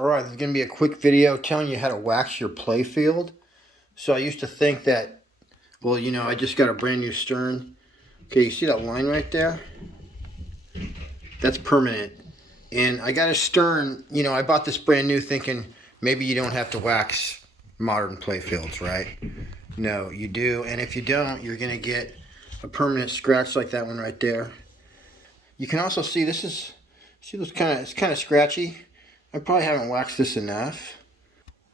Alright, this is going to be a quick video telling you how to wax your playfield. So I used to think that, well, you know, I just got a brand new stern. Okay, you see that line right there? That's permanent. And I got a stern, you know, I bought this brand new thinking maybe you don't have to wax modern playfields, right? No, you do. And if you don't, you're going to get a permanent scratch like that one right there. You can also see this is, see this it's kind of scratchy. I probably haven't waxed this enough.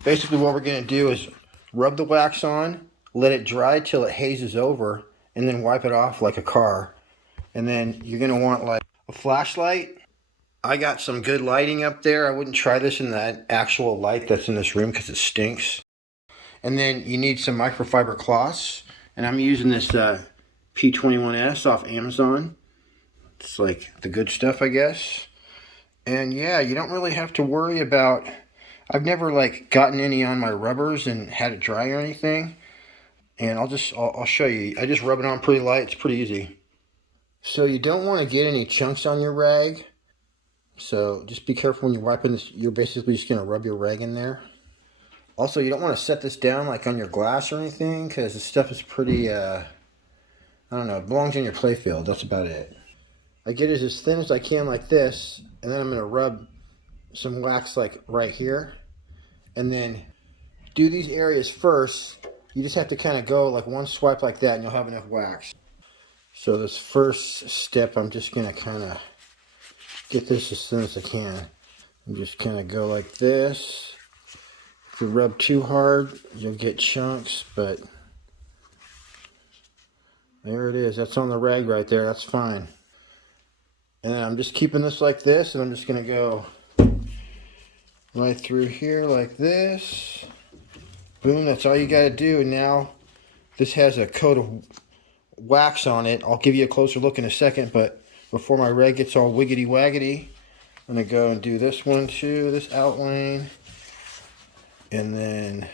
Basically what we're going to do is rub the wax on, let it dry till it hazes over, and then wipe it off like a car. And then you're going to want like a flashlight. I got some good lighting up there. I wouldn't try this in the actual light that's in this room because it stinks. And then you need some microfiber cloths. And I'm using this P21S off Amazon. It's like the good stuff, I guess. And yeah, you don't really have to worry about, I've never like gotten any on my rubbers and had it dry or anything. And I'll show you. I just rub it on pretty light. It's pretty easy. So you don't want to get any chunks on your rag. So just be careful when you're wiping this. You're basically just going to rub your rag in there. Also, you don't want to set this down like on your glass or anything because this stuff is pretty, I don't know, it belongs in your playfield. That's about it. I get it as thin as I can like this, and then I'm going to rub some wax like right here, and then do these areas first. You just have to kind of go like one swipe like that and you'll have enough wax. So this first step, I'm just going to kind of get this as thin as I can. And just kind of go like this. If you rub too hard, you'll get chunks, but there it is. That's on the rag right there. That's fine. And then I'm just keeping this like this, and I'm just going to go right through here like this. Boom, that's all you got to do. And now this has a coat of wax on it. I'll give you a closer look in a second, but before my rag gets all wiggity waggity, I'm going to go and do this one too, this outline. And then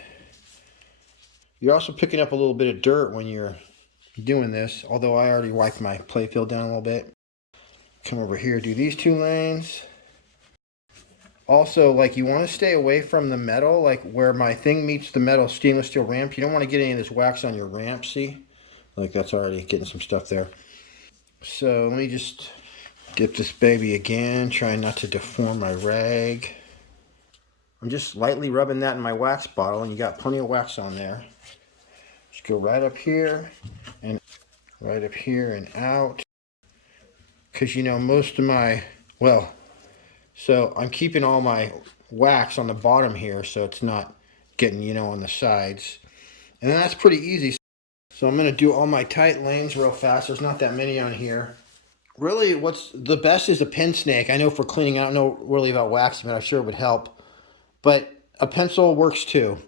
you're also picking up a little bit of dirt when you're doing this, although I already wiped my playfield down a little bit. Come over here, do these two lanes. Also, like, you want to stay away from the metal, like where my thing meets the metal stainless steel ramp. You don't want to get any of this wax on your ramp, see? Like, that's already getting some stuff there. So let me just dip this baby again, trying not to deform my rag. I'm just lightly rubbing that in my wax bottle, and you got plenty of wax on there. Just go right up here and right up here and out. Because, you know, most of my, well, so I'm keeping all my wax on the bottom here so it's not getting, you know, on the sides. And then that's pretty easy. So I'm going to do all my tight lanes real fast. There's not that many on here. Really, what's the best is a pen snake. I know for cleaning, I don't know really about waxing, but I'm sure it would help. But a pencil works too.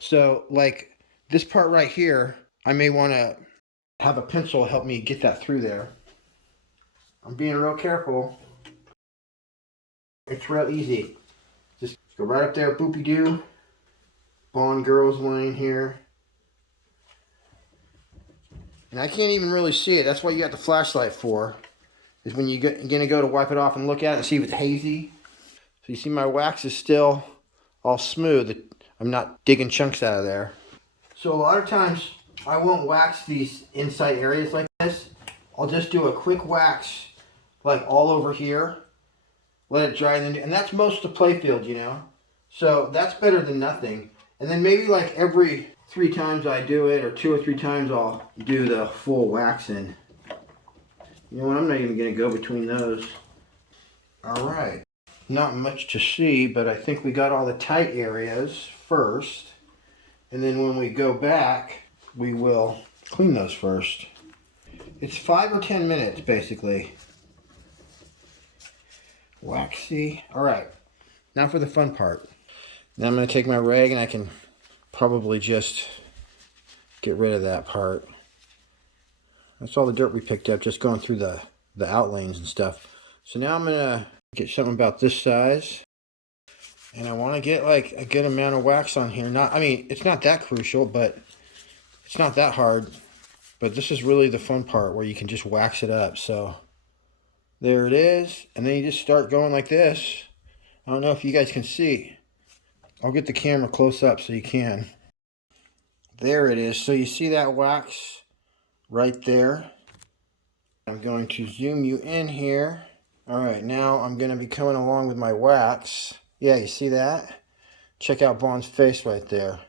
So, like, this part right here, I may want to have a pencil help me get that through there. I'm being real careful. It's real easy. Just go right up there, boopy-doo. Bond girls lane here. And I can't even really see it. That's what you got the flashlight for. Is when you're going to go to wipe it off and look at it and see if it's hazy. So you see my wax is still all smooth. I'm not digging chunks out of there. So a lot of times I won't wax these inside areas like this. I'll just do a quick wax like all over here. Let it dry, and that's most of the playfield, you know. So that's better than nothing. And then maybe like every 3 times I do it, or 2 or 3 times I'll do the full waxing. You know what, I'm not even going to go between those. Alright. Not much to see, but I think we got all the tight areas first. And then when we go back, we will clean those first. It's 5 or 10 minutes, basically. Waxy. Alright, now for the fun part. Now I'm going to take my rag and I can probably just get rid of that part. That's all the dirt we picked up, just going through the outlanes and stuff. So now I'm going to get something about this size. And I want to get like a good amount of wax on here. I mean, it's not that crucial, but it's not that hard. But this is really the fun part where you can just wax it up. So there it is. And then you just start going like this I don't know if you guys can see. I'll get the camera close up so you can. There it is. So you see that wax right there. I'm going to zoom you in here. All right, now I'm going to be coming along with my wax. Yeah, you see that? Check out Bond's face right there.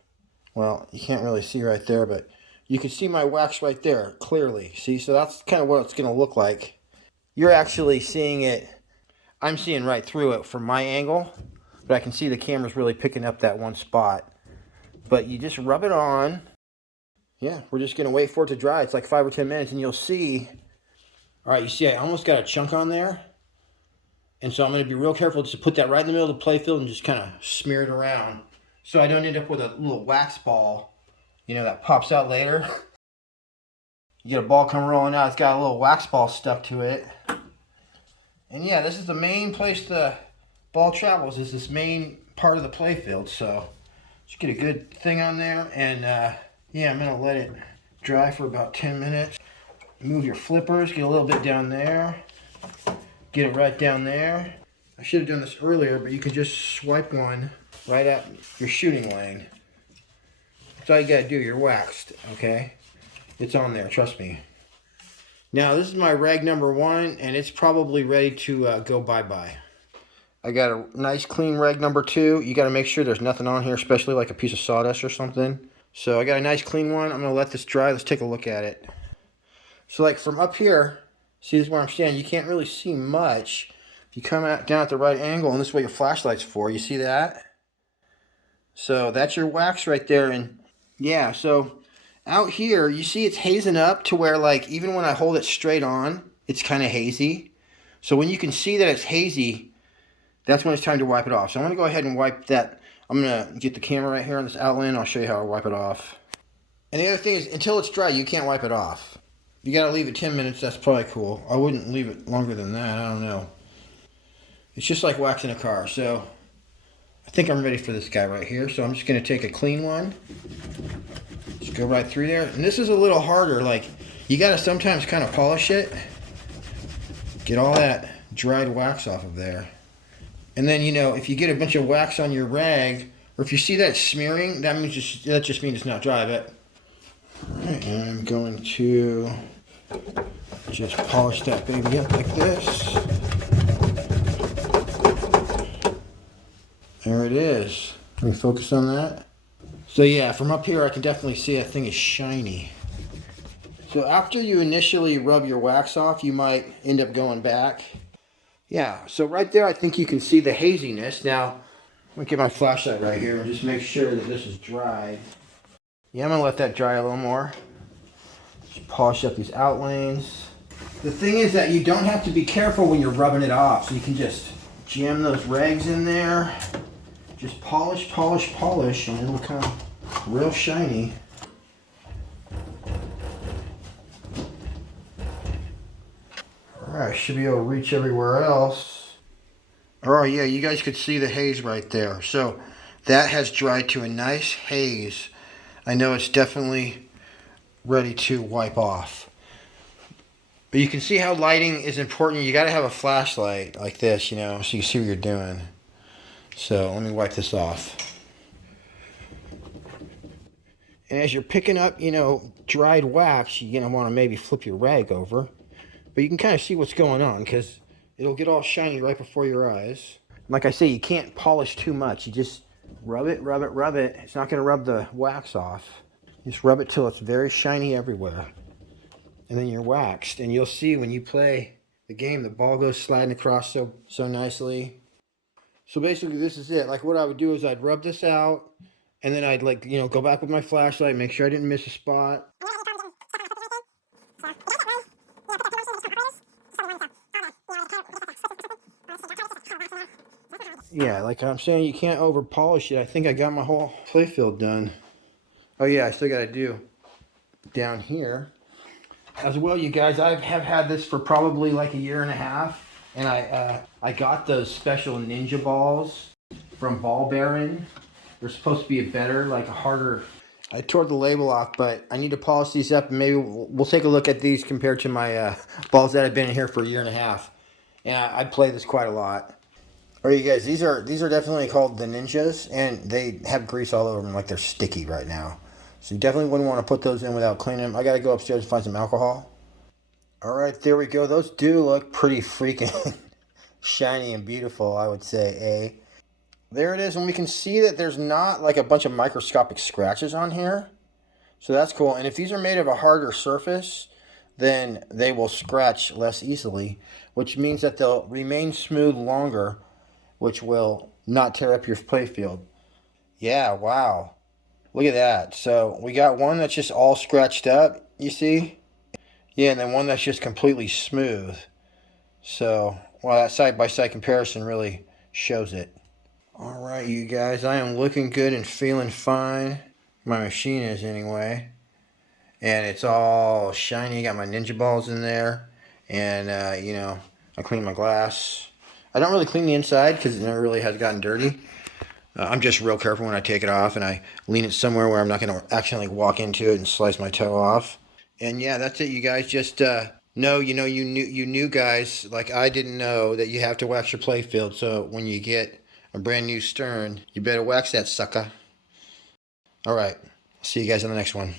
Well, you can't really see right there, but you can see my wax right there clearly. See, so that's kind of what it's going to look like. You're actually seeing it. I'm seeing right through it from my angle, but I can see the camera's really picking up that one spot. But you just rub it on. Yeah, we're just going to wait for it to dry. It's like 5 or 10 minutes, and you'll see. All right, you see I almost got a chunk on there. And so I'm going to be real careful just to put that right in the middle of the playfield and just kind of smear it around, so I don't end up with a little wax ball, you know, that pops out later. You get a ball come rolling out, it's got a little wax ball stuck to it. And yeah, this is the main place the ball travels, is this main part of the playfield. So just get a good thing on there, and yeah, I'm going to let it dry for about 10 minutes. Move your flippers, get a little bit down there. Get it right down there. I should have done this earlier, but you can just swipe one right at your shooting lane. That's all you gotta do. You're waxed, okay? It's on there, trust me. Now, this is my rag number 1, and it's probably ready to go bye-bye. I got a nice clean rag number 2. You gotta make sure there's nothing on here, especially like a piece of sawdust or something. So I got a nice clean one. I'm gonna let this dry. Let's take a look at it. So like from up here, see, this is where I'm standing. You can't really see much. If you come out down at the right angle, and this is what your flashlight's for. You see that? So that's your wax right there. And yeah, so out here, you see it's hazing up to where, like, even when I hold it straight on, it's kind of hazy. So when you can see that it's hazy, that's when it's time to wipe it off. So I'm going to go ahead and wipe that. I'm going to get the camera right here on this outline. I'll show you how I wipe it off. And the other thing is, until it's dry, you can't wipe it off. You gotta leave it 10 minutes, that's probably cool. I wouldn't leave it longer than that, I don't know. It's just like waxing a car, so I think I'm ready for this guy right here. So I'm just gonna take a clean one. Just go right through there. And this is a little harder, like, you gotta sometimes kind of polish it. Get all that dried wax off of there. And then, you know, if you get a bunch of wax on your rag, or if you see that smearing, that just means it's not dry, but and I'm going to just polish that baby up like this. There it is. Can we focus on that? So yeah, from up here I can definitely see that thing is shiny. So after you initially rub your wax off, you might end up going back. Yeah, so right there I think you can see the haziness. Now, I'm going to get my flashlight right here and just make sure that this is dry. Yeah, I'm going to let that dry a little more. Just polish up these outlines. The thing is that you don't have to be careful when you're rubbing it off. So you can just jam those rags in there. Just polish, polish, polish, and it'll become real shiny. Alright, should be able to reach everywhere else. Alright, yeah, you guys could see the haze right there. So that has dried to a nice haze. I know it's definitely ready to wipe off. But you can see how lighting is important. You got to have a flashlight like this, you know, so you can see what you're doing. So let me wipe this off. And as you're picking up, you know, dried wax, you're going to want to maybe flip your rag over. But you can kind of see what's going on because it'll get all shiny right before your eyes. Like I say, you can't polish too much. You just rub it, rub it, rub it. It's not going to rub the wax off. Just rub it till it's very shiny everywhere. And then you're waxed. And you'll see when you play the game, the ball goes sliding across so nicely. So basically this is it. Like what I would do is I'd rub this out. And then I'd, like, you know, go back with my flashlight, make sure I didn't miss a spot. Yeah, like I'm saying, you can't over polish it. I think I got my whole playfield done. Oh yeah, I still got to do down here. As well, you guys, I have had this for probably like a year and a half. And I got those special ninja balls from Ball Bearing. They're supposed to be a better, like a harder. I tore the label off, but I need to polish these up, and maybe we'll take a look at these compared to my balls that have been in here for a year and a half. And I play this quite a lot. All right, you guys, these are definitely called the Ninjas, and they have grease all over them, like they're sticky right now. So you definitely wouldn't want to put those in without cleaning them. I gotta go upstairs and find some alcohol. All right, there we go. Those do look pretty freaking shiny and beautiful, I would say, eh? There it is, and we can see that there's not like a bunch of microscopic scratches on here. So that's cool. And if these are made of a harder surface, then they will scratch less easily, which means that they'll remain smooth longer, which will not tear up your playfield. Yeah, wow. Look at that. So we got one that's just all scratched up, you see? Yeah, and then one that's just completely smooth. So, well, that side-by-side comparison really shows it. All right, you guys, I am looking good and feeling fine. My machine is anyway. And it's all shiny. Got my ninja balls in there. And, I clean my glass. I don't really clean the inside because it never really has gotten dirty. I'm just real careful when I take it off, and I lean it somewhere where I'm not going to accidentally walk into it and slice my toe off. And yeah, that's it, you guys. Just know, you new guys, like I didn't know that you have to wax your playfield. So when you get a brand new stern, you better wax that sucker. All right, see you guys in the next one.